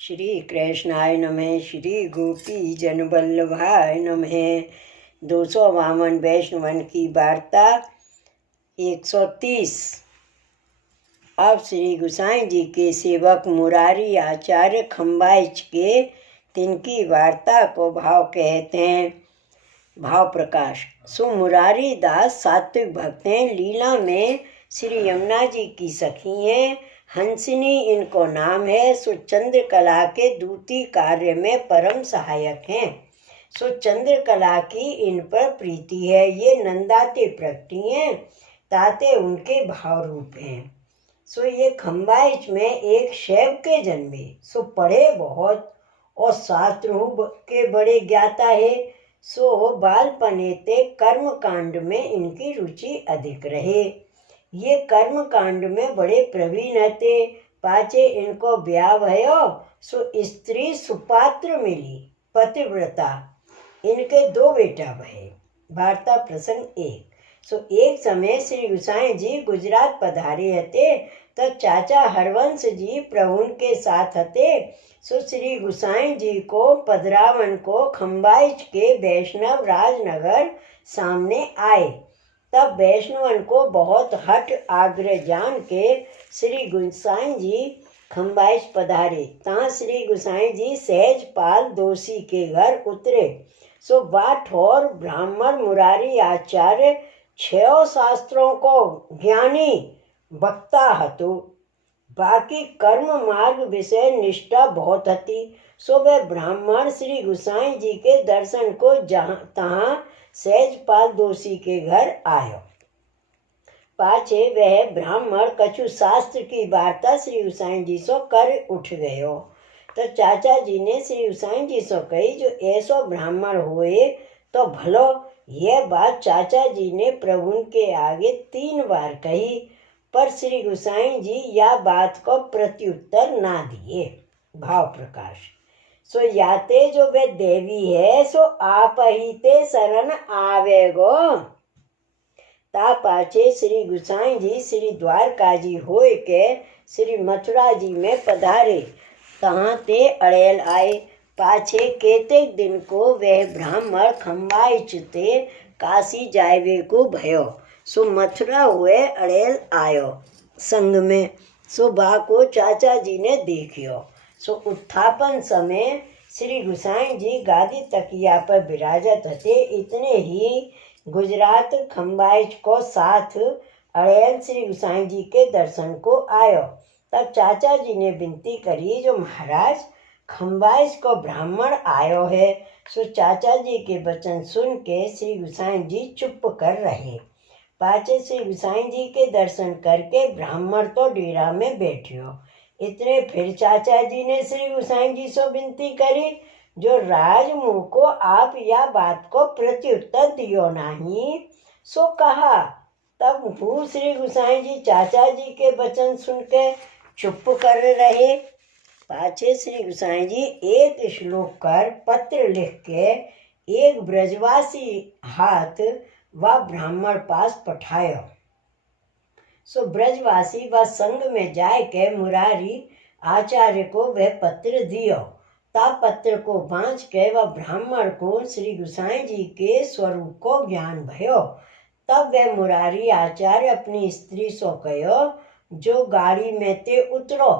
श्री कृष्णाय नमः। श्री गोपी जन वल्लभाय नमः। 252 वैष्णवन की वार्ता 130। अब श्री गोसाई जी के सेवक मुरारी आचार्य खम्बाइच के तिनकी वार्ता को भाव कहते हैं। भाव प्रकाश। सो मुरारी दास सात्विक भक्त हैं, लीला में श्री यमुना जी की सखी हैं। हंसिनी इनको नाम है। सो चंद्रकला के दूती कार्य में परम सहायक हैं। सो चंद्रकला की इन पर प्रीति है। ये नंदाते प्रगटी हैं, ताते उनके भाव रूप हैं। सो ये खम्बाइच में एक शैव के जन्मे। सो पढ़े बहुत और शास्त्र के बड़े ज्ञाता है। सो बालपनेते कर्म कांड में इनकी रुचि अधिक रहे। ये कर्म कांड में बड़े प्रवीण थे। पाचे इनको ब्याह भयो। सो स्त्री सुपात्र मिली, पतिव्रता। इनके 2 बेटा भये। वार्ता प्रसंग 1। सो एक समय श्री गोसाई जी गुजरात पधारे थे, तो चाचा हरवंश जी प्रभुन के साथ थे। सो श्री गोसाई जी को पधरावन को खम्बाइच के वैष्णव राजनगर सामने आए। तब वैष्णवन को बहुत हठ आग्रह जान के श्री गोसाई जी खम्बाइच पधारे। तहाँ श्री गोसाई जी सहजपाल दोषी के घर उतरे। सो वाठौर ब्राह्मण मुरारी आचार्य 6 शास्त्रों को ज्ञानी वक्ता हतो। बाकी कर्म मार्ग विषय निष्ठा बहुत हती। सो वह ब्राह्मण श्री गोसाई जी के दर्शन को जहाँ तहाँ सहजपाल दोषी के घर आयो। पाछे वह ब्राह्मण कछु शास्त्र की वार्ता श्री गोसाई जी सो कर उठ गयो। तो चाचा जी ने श्री गोसाई जी सो कही, जो ऐसो ब्राह्मण होए तो भलो। यह बात चाचा जी ने प्रभु के आगे 3 बार कही, पर श्री गोसाई जी या बात को प्रत्युत्तर ना दिए। भाव प्रकाश। सो याते जो वे देवी है, सो आप ही ते शरण आवेगो। ता पाछे श्री गोसाई जी श्री द्वारका जी होए के श्री मथुरा जी में पधारे। तहाँ ते अड़ेल आए। पाछे केतेक दिन को वह ब्राह्मण खम्बाइच ते काशी जायवे को भयो। सो मथुरा हुए अड़ेल आयो संग में। सो बा को चाचा जी ने देखियो। सो उत्थापन समय श्री गोसाई जी गादी तकिया पर विराजत थे। इतने ही गुजरात खम्बाइच को साथ अड़ेल श्री गोसाई जी के दर्शन को आयो। तब चाचा जी ने विनती करी, जो महाराज खम्बाइच को ब्राह्मण आयो है। सो चाचा जी के वचन सुन के श्री गोसाई जी चुप कर रहे। पाचे श्री गोसाई जी के दर्शन करके ब्राह्मण तो डेरा में बैठियो। इतने फिर चाचा जी ने श्री गोसाई जी से विनती करी, जो राज मुँह को आप या बात को प्रत्युत्तर दियो नहीं। सो कहा। तब हूँ श्री गोसाई जी चाचा जी के वचन सुन के चुप कर रहे। पाछे श्री गोसाई जी एक श्लोक कर पत्र लिख के एक ब्रजवासी हाथ व ब्राह्मण पास पठायो। सो ब्रजवासी व संग में जाय के मुरारी आचार्य को वह पत्र दियो। ता पत्र को बाँच के वह ब्राह्मण को श्री गोसाई जी के स्वरूप को ज्ञान भयो। तब वह मुरारी आचार्य अपनी स्त्री सो कहो, जो गाड़ी में ते उतरो।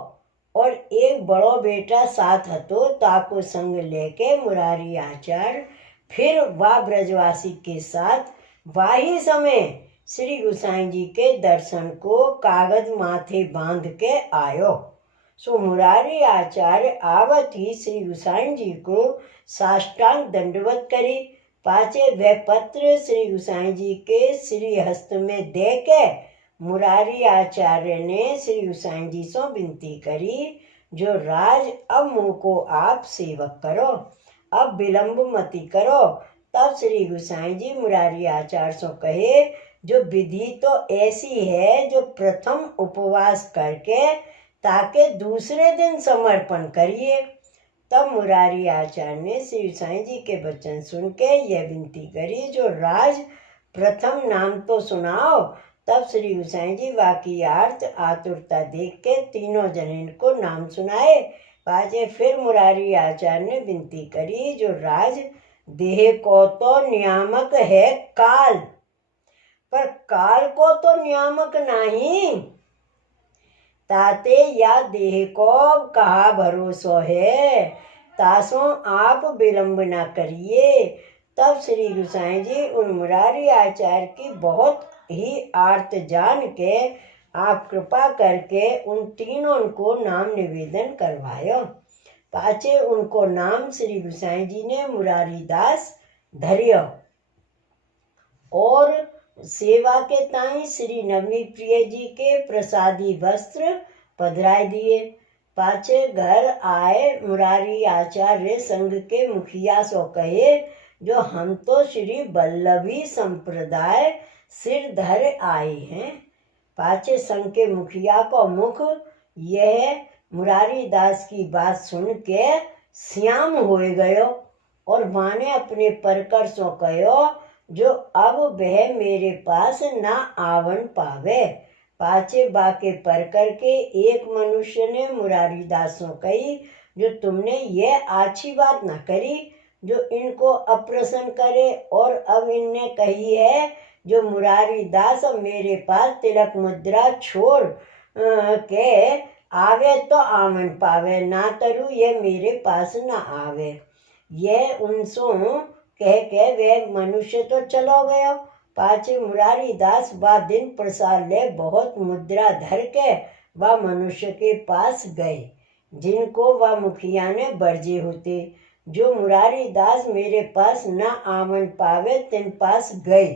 और एक बड़ो बेटा साथ हतो, ताको संग लेके मुरारी आचार्य फिर वह ब्रजवासी के साथ वाही समय श्री गोसाई जी के दर्शन को कागज माथे बांध के आयो। सो मुरारी आचार्य आवत ही श्री गोसाई जी को साष्टांग दंडवत करी। पाचे वह पत्र श्री गोसाई जी के श्री हस्त में दे के मुरारी आचार्य ने श्री गोसाई जी से विनती करी, जो राज अब मुँह को आप सेवक करो, अब विलंब मति करो। तब श्री गोसाई जी मुरारी आचार्य से कहे, जो विधि तो ऐसी है, जो प्रथम उपवास करके ताकि दूसरे दिन समर्पण करिए। तब मुरारी आचार्य ने श्री गोसाई जी के वचन सुन के यह विनती करी, जो राज प्रथम नाम तो सुनाओ। तब श्री गोसाई जी वाकी आर्थ आतुरता देख के तीनों जनिन को नाम सुनाए। पाछे फिर मुरारी आचार्य ने विनती करी, जो राज देह को तो नियामक है काल, पर काल को तो नियामक नहीं। ताते या देह को कहा भरोसो है, तासो आप विलंब न करिए। तब श्री गोसाई जी उन मुरारी आचार्य की बहुत ही आर्त जान के आप कृपा करके उन तीनों को नाम निवेदन करवायो। पाछे उनको नाम श्री गोसाई जी ने मुरारी दास धरियो और सेवा के ताई श्री नवनीत प्रिय जी के प्रसादी वस्त्र पधराए दिए। पाछे घर आए मुरारी आचार्य संघ के मुखिया सो कहे, जो हम तो श्री वल्लभी संप्रदाय सिर धर आए हैं। पाछे संघ के मुखिया को मुख यह मुरारी दास की बात सुन के श्याम हो गयो और माने अपने परकर सो कहो, जो अब वह मेरे पास ना आवन पावे। पाछे बाके परकर के एक मनुष्य ने मुरारी दास सो कही, जो तुमने ये अच्छी बात न करी जो इनको अप्रसन्न करे, और अब इनने कही है जो मुरारी दास मेरे पास तिलक मुद्रा छोड़ के आवे तो आवन पावे, ना तरु ये मेरे पास न आवे। ये उनसो कह के वे मनुष्य तो चलो गयो। पाछे मुरारी दास बा दिन प्रसाद ले बहुत मुद्रा धर के वह मनुष्य के पास गए, जिनको वह मुखिया ने बरजे होते। जो मुरारी दास मेरे पास न आवन पावे तिन पास गए,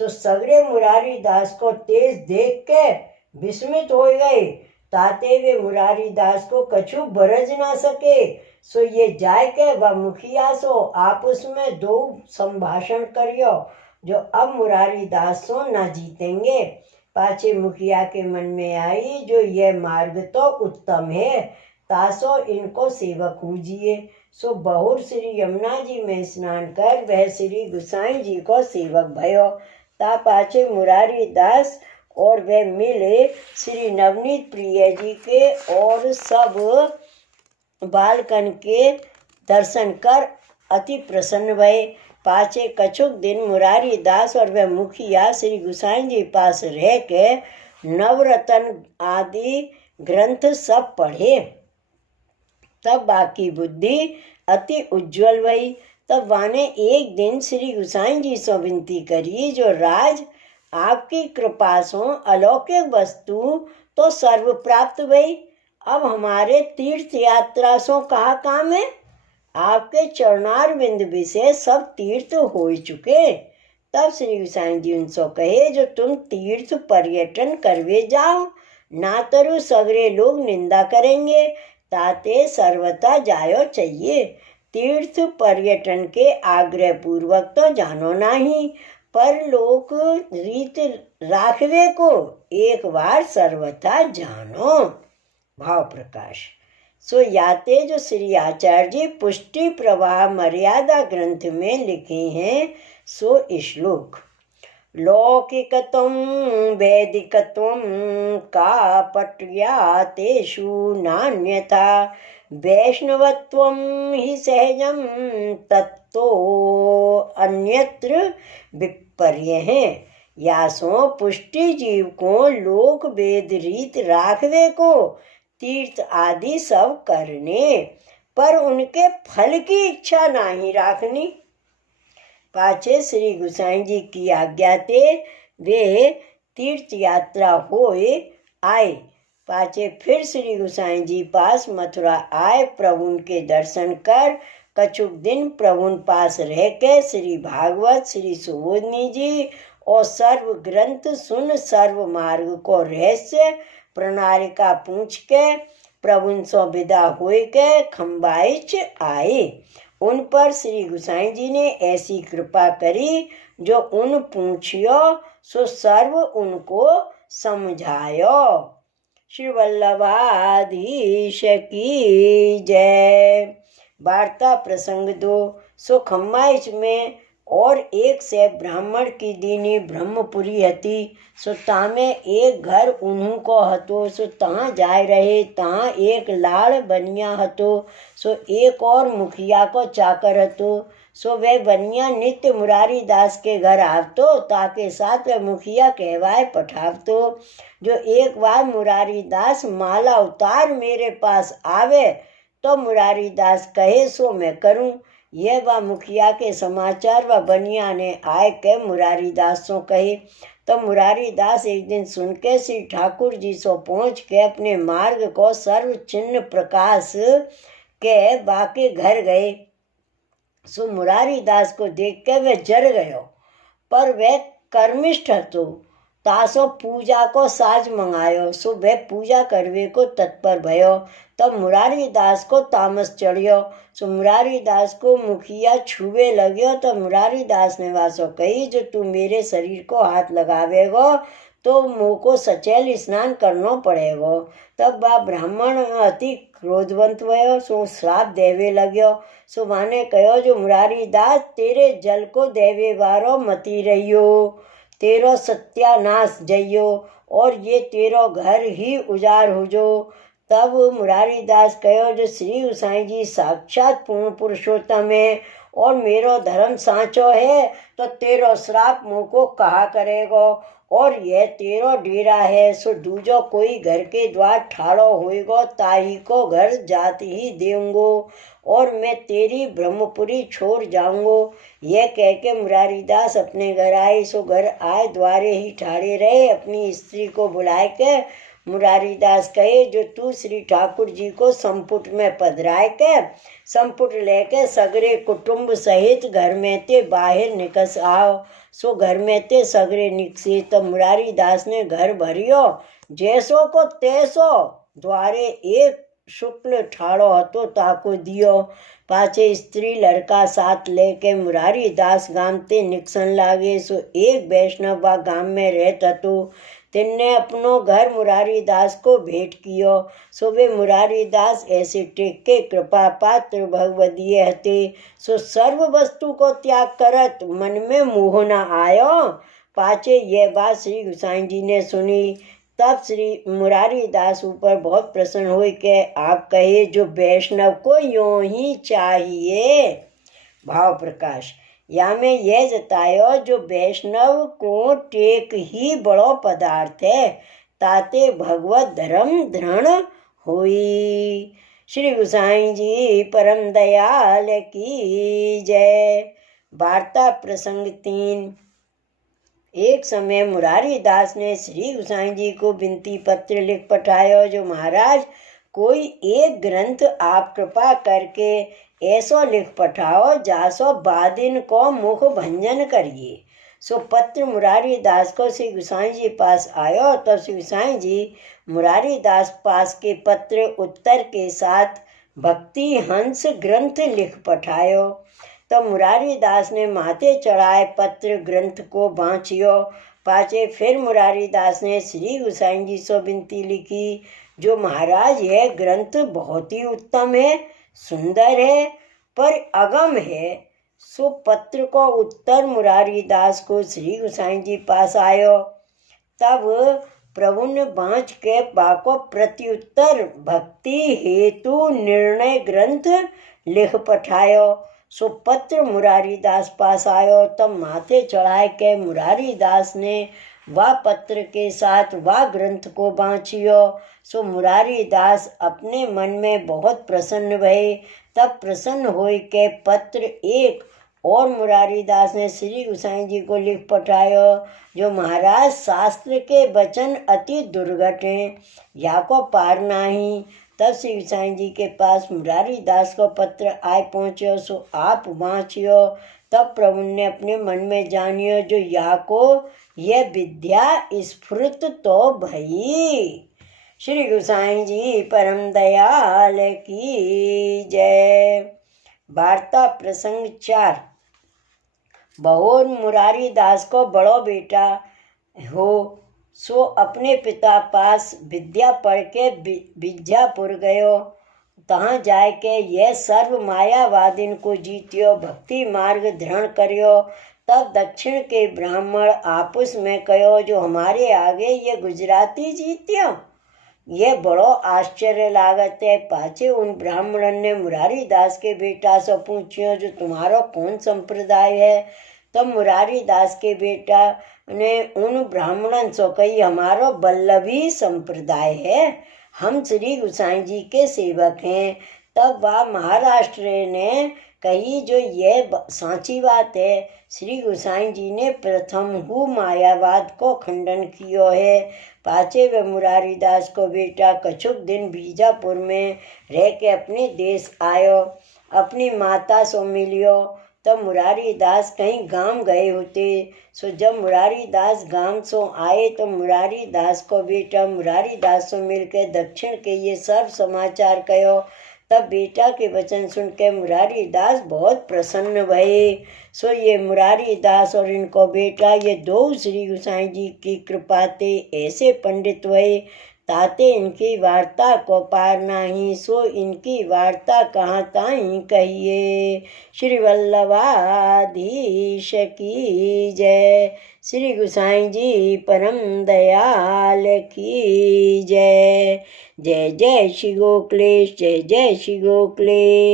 सो सगरे मुरारी दास को तेज देख के विस्मित हो गए। ताते वे मुरारी दास को कछु बरज ना सके, सो ये जाय के वह मुखिया सो आपस में दो संभाषण करियो, जो अब मुरारी दास सो न जीतेंगे। पाछे मुखिया के मन में आई, जो यह मार्ग तो उत्तम है, तासो इनको सेवक हुजिए। सो बहुर श्री यमुना जी में स्नान कर वह श्री गोसाई जी को सेवक भयो। ता पाछे मुरारी दास और वे मिले श्री नवनीत प्रिय जी के और सब बालकन के दर्शन कर अति प्रसन्न भये। पाछे कछुक दिन मुरारी दास और वह मुखिया श्री गोसाई जी पास रह के नवरत्न आदि ग्रंथ सब पढ़े। तब बाकी बुद्धि अति उज्ज्वल भई। तब वाने एक दिन श्री गोसाई जी से विनती करी, जो राज आपकी कृपा से अलौकिक वस्तु तो सर्व प्राप्त भई, अब हमारे तीर्थ यात्रा सो कहा काम है। आपके चरणार बिंद विषय सब तीर्थ हो चुके। तब श्री गोसाई जी उनसे कहे, जो तुम तीर्थ पर्यटन करवे जाओ, ना तरु सगरे लोग निंदा करेंगे, ताते सर्वथा जायो चाहिए। तीर्थ पर्यटन के आग्रह पूर्वक तो जानो नहीं, पर लोक रीत राखवे को एक बार सर्वथा जानो। भाव प्रकाश। सो याते जो श्री आचार्य जी पुष्टि प्रवाह मर्यादा ग्रंथ में लिखे हैं, सो श्लोक लौकिकत्वं वैदिकत्वं कापट्या तेषु नान्यथा, वैष्णवत्वं हि सहजं तत्तो अन्यत्र विपर्य है। यासों पुष्टि जीव को लोक वेद रीत राखवे को तीर्थ आदि सब करने, पर उनके फल की इच्छा नहीं राखनी। पाछे श्री गोसाई जी की आज्ञा ते वे तीर्थ यात्रा होए आए। पाछे फिर श्री गोसाई जी पास मथुरा आए, प्रभु के दर्शन कर कछुक दिन प्रभु पास रह के श्री भागवत श्री सुबोधनी जी और सर्व ग्रंथ सुन सर्व मार्ग को रहस्य प्रणालिका पूछ के प्रभु सो विदा होए के खम्बाइच आए। उन पर श्री गोसाई जी ने ऐसी कृपा करी, जो उन पूछियो सो सर्व उनको समझायो। श्री वल्लभाधीश की जय। वार्ता प्रसंग 2। सो खम्बाइच में और एक से ब्राह्मण की दीनी ब्रह्मपुरी हती। सो तामे एक घर उन्हू को हतो। सो तहाँ जाय रहे, तहाँ एक लाड़ बनिया हतो। सो एक और मुखिया को चाकर हतो। सो वह बनिया नित्य मुरारी दास के घर आवतो, ताके साथ वह मुखिया कहवाए पठावतो। जो एक बार मुरारी दास माला उतार मेरे पास आवे, तो मुरारी दास कहे सो मैं करूं। यह वह मुखिया के समाचार व बनिया ने आए के मुरारी दास सो कहे। तो मुरारी दास एक दिन सुन के श्री ठाकुर जी सो पहुँच के अपने मार्ग को सर्व चिन्ह प्रकाश के बाके घर गए। सो मुरारी दास को देख के वह जर गयो, पर वह कर्मिष्ठ हतो। तासो पूजा को साज मंगायो। सो वह पूजा करवे को तत्पर भयो। तब मुरारी दास को तामस चढ़ियो। सो मुरारी दास को मुखिया छुवे लग्यो। तो मुरारी दास ने वासो कही, जो तू मेरे शरीर को हाथ लगावेगो तो मुँह को सचैल स्नान करनो पड़ेगो। तब वह ब्राह्मण अति क्रोधवंत भयो। सो श्राप देवे लग्यो। सो माने कहो, जो मुरारी दास तेरे जल को देवे वारो मती रहियो, तेरो सत्यानाश जइयो और ये तेरो घर ही उजाड़ हो जो। तब मुरारी दास कहो, जो श्री गोसाई जी साक्षात पूर्ण पुरुषोत्तम है और मेरो धर्म सांचो है, तो तेरो श्राप मुँह को कहा करेगो और यह तेरो डेरा है। सो दूजो कोई घर के द्वार ठाड़ो होएगो, ताही को घर जात ही देऊंगो और मैं तेरी ब्रह्मपुरी छोड़ जाऊंगो। यह कह के मुरारी दास अपने घर आए। सो घर आए द्वारे ही ठाड़े रहे। अपनी स्त्री को बुलाए के मुरारी दास कहे, जो तू श्री ठाकुर जी को संपुट में पधराए के संपुट लेके सगरे कुटुंब सहित घर में ते बाहर निकस आओ। सो घर में ते सगरे निकसी। तो मुरारी दास ने घर भरियो, जैसो को तैसो द्वारे एक शुक्ल ठाड़ो हतो ताको दियो। पाछे स्त्री लड़का साथ लेके मुरारी दास गाम ते निकसन लागे। सो एक वैष्णव बा गाम में रहत हतो। तिनने अपनो घर मुरारी दास को भेंट कियो। सो वे मुरारी दास ऐसे टेक के कृपा पात्र भगवदीय हते। सो सर्व वस्तु को त्याग करत मन में मोह न आयो। पाछे यह बात श्री गोसाई जी ने सुनी। तब श्री मुरारी दास ऊपर बहुत प्रसन्न हुए कि आप कहे, जो वैष्णव को यूं ही चाहिए। भाव प्रकाश या में यह जतायो, जो वैष्णव को टेक ही बड़ो पदार्थ है, ताते भगवत धर्म दृढ़ हुई। श्री गोसाई जी परम दयाल की जय। वार्ता प्रसंग 3। एक समय मुरारी दास ने श्री गोसाई जी को विनती पत्र लिख पठायो, जो महाराज कोई एक ग्रंथ आप कृपा करके ऐसो लिख पठाओ, जासो बादिन को मुख भंजन करिए। सो पत्र मुरारी दास को श्री गोसाई जी पास आयो। तब श्री गोसाई जी मुरारी दास पास के पत्र उत्तर के साथ भक्ति हंस ग्रंथ लिख पठायो। तो मुरारी दास ने माथे चढ़ाए पत्र ग्रंथ को बाँचियो। पाछे फिर मुरारी दास ने श्री गोसाई जी से विनती लिखी, जो महाराज यह ग्रंथ बहुत ही उत्तम है, सुंदर है, पर अगम है। सो पत्र को उत्तर मुरारी दास को श्री गोसाई जी पास आयो। तब प्रभु ने बाँच के बाको प्रत्युत्तर भक्ति हेतु निर्णय ग्रंथ लिख पठायो। सो पत्र मुरारी दास पास आयो। तब माथे चढ़ाए के मुरारी दास ने वह पत्र के साथ वह ग्रंथ को बाँचियो। सो मुरारी दास अपने मन में बहुत प्रसन्न भये। तब प्रसन्न होय के पत्र एक और मुरारी दास ने श्री गोसाई जी को लिख पठायो, जो महाराज शास्त्र के वचन अति दुर्घट हैं, या को पार नाही। तब श्री गोसाई जी के पास मुरारी दास को पत्र आए पहुँचो। सो आप बाँचियो। तब प्रभु ने अपने मन में जानियो, जो या को यह विद्या स्फुरत तो भई। श्री गोसाई जी परम दयाल की जय। वार्ता प्रसंग 4। बहोर मुरारी दास को बड़ो बेटा हो, सो अपने पिता पास विद्या पढ़ के बिजापुर गयो। तहाँ जाय के यह सर्व मायावादिन को जीत्यो, भक्ति मार्ग धरण करियो। तब दक्षिण के ब्राह्मण आपस में कहो, जो हमारे आगे ये गुजराती जीत्यो। ये बड़ो आश्चर्य लागत है। पाछे उन ब्राह्मणन ने मुरारी दास के बेटा से पूछियो, जो तुम्हारो कौन संप्रदाय है। तब मुरारी दास के बेटा ने उन ब्राह्मणन से कही, हमारो बल्लभी संप्रदाय है, हम श्री गोसाई जी के सेवक हैं। तब वह महाराष्ट्र ने कही, जो ये सांची बात है। श्री गोसाई जी ने प्रथम हु मायावाद को खंडन कियो है। पाछे वे मुरारी दास को बेटा कछुक दिन बीजापुर में रह के अपने देश आयो, अपनी माता से मिलियो। तब मुरारी दास कहीं गांव गए होते। सो जब मुरारी दास गांव से आए तो मुरारी दास को बेटा मुरारी दास से मिलकर दक्षिण के ये सब समाचार कहो। तब बेटा के वचन सुन के मुरारी दास बहुत प्रसन्न भये। सो ये मुरारी दास और इनको बेटा ये दो श्री गोसाई जी की कृपा ते ऐसे पंडित हुए, ताते इनकी वार्ता को पार नाही। सो इनकी वार्ता कहाँ ताई कहिए। श्री वल्लभाधीश की जय। श्री गोसाई जी परम दयाल की जय। जय जय श्री गोखलेश, जय जय श्री गोखलेश।